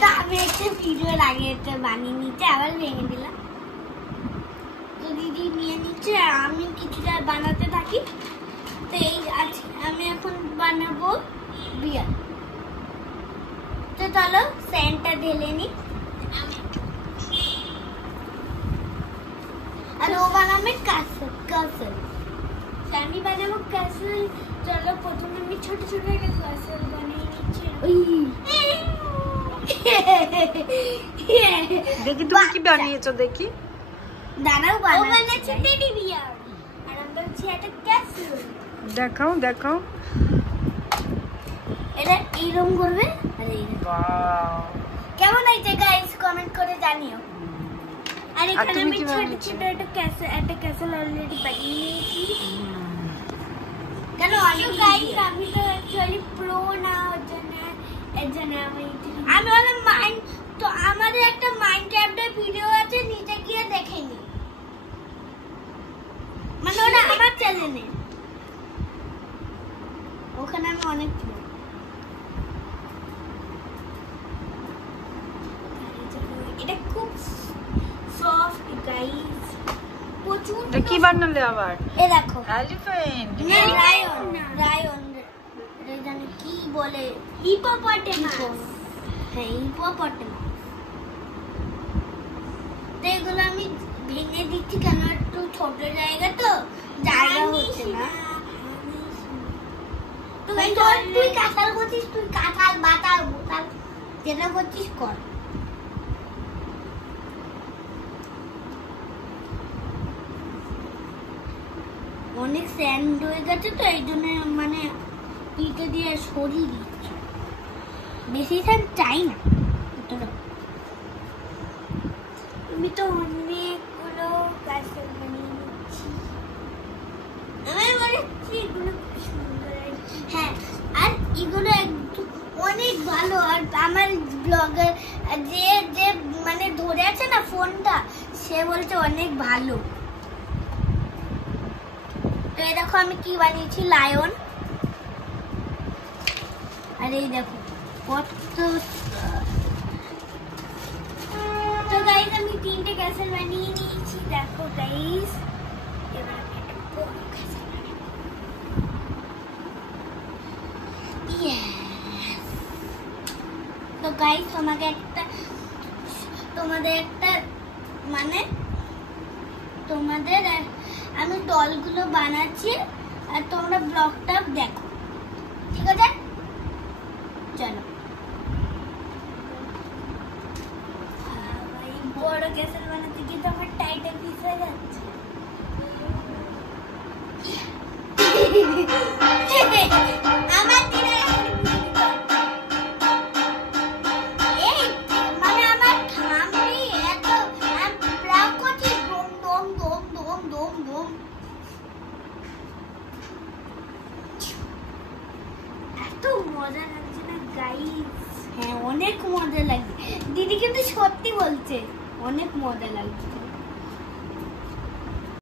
তো আমি একটা ভিডিওর আগে এটা বানিয়ে নিচ্ছে, আবার ভেঙে দিলাম। তো দিদি নিয়ে নিচ্ছে আর আমি কিছুটা বানাতে থাকি। তো এই আজকে আমি এখন বানাবো বিয়ার। তো চলো সেন্টটা ঢেলে নি। আর ও বানাবে কাসল কাসল, আমি বানাবো কাসল। চলো প্রথমে আমি ছোট ছোট একটা কাসল বানিয়ে নিচ্ছি। দেখি তুমি কি বানিয়েছো দেখি। দাঁড়াও, ও বানাচ্ছে টেডি বিয়ার আর আমি বানাচ্ছি একটা কাসল। দেখাও দেখাও। এটা এইরকম করবে আর এই ওয়াও, কেমন হয়েছে গাইস কমেন্ট করে জানিও। আর এখানে আমি ছোট ছোট একটা ক্যাসেল অলরেডি বানিয়ে নিয়েছি। কেন গাইস আমি তো অ্যাকচুয়ালি প্রো না, ওর জন্য আমি বললাম মাইন্ড। তো আমাদের একটা মাইনক্রাফটের ভিডিও আছে, নিচে গিয়ে দেখে নি, মানে ওটা আমার চ্যানেলে, ওখানে আমি অনেক প্রো। এটা খুব সফট গাইস, প্রচুর। এটা কি বানালে আবার? এ দেখো এলিফ্যান্ট। না, রায়ন রায়ন এটা জানি কি বলে, হিপোপটেমাস। হ্যাঁ হিপোপটেমাস। তো এগুলো আমি ভেঙে দিচ্ছি কেন, একটু ছোট জায়গা তো জায়গা হচ্ছে না। তুই কাঁঠাল করছিস, তুই কাঁঠাল বাতাল বোতাল যেটা করছিস কর। অনেক স্যান্ড হয়ে গেছে তো এই জন্য মানে পিঠে দিয়ে সরিয়ে দিচ্ছি, বেশি স্যান্ড চাই না। আমি তো অনেকগুলো ক্যাসেল বানিয়ে নিচ্ছি, আমি বলেছি এগুলো সুন্দর। হ্যাঁ আর এগুলো অনেক ভালো। আর আমার ব্লগার যে যে মানে ধরে আছে না ফোনটা, সে বলছে অনেক ভালো। তো এই দেখো আমি কি বানিয়েছি, লায়ন। আর এই দেখো কত। তো গাইস আমি 3টে ক্যাসেল বানিয়ে নিয়েছি, দেখো গাইস। এবার আমি একটা বড় ক্যাসেল বানাবো। তো গাইস তোমাদের একটা মানে তোমাদের আমি দলগুলো বানাচ্ছি আর তোমরা ব্লগটা দেখো, ঠিক আছে? চলো বড় ক্যাসেল বানাতে গিয়ে তো আমার টাইটেল পিস হয়ে যাচ্ছে। আমার মানে আমার খামনি এত ব্লগ করছি, দম দম দম দম দম দম। এত মজা লাগছে না গাইস। হ্যাঁ অনেক মজা লাগছে, দিদি কিন্তু সত্যি বলছে অনেক মজা লাগছে।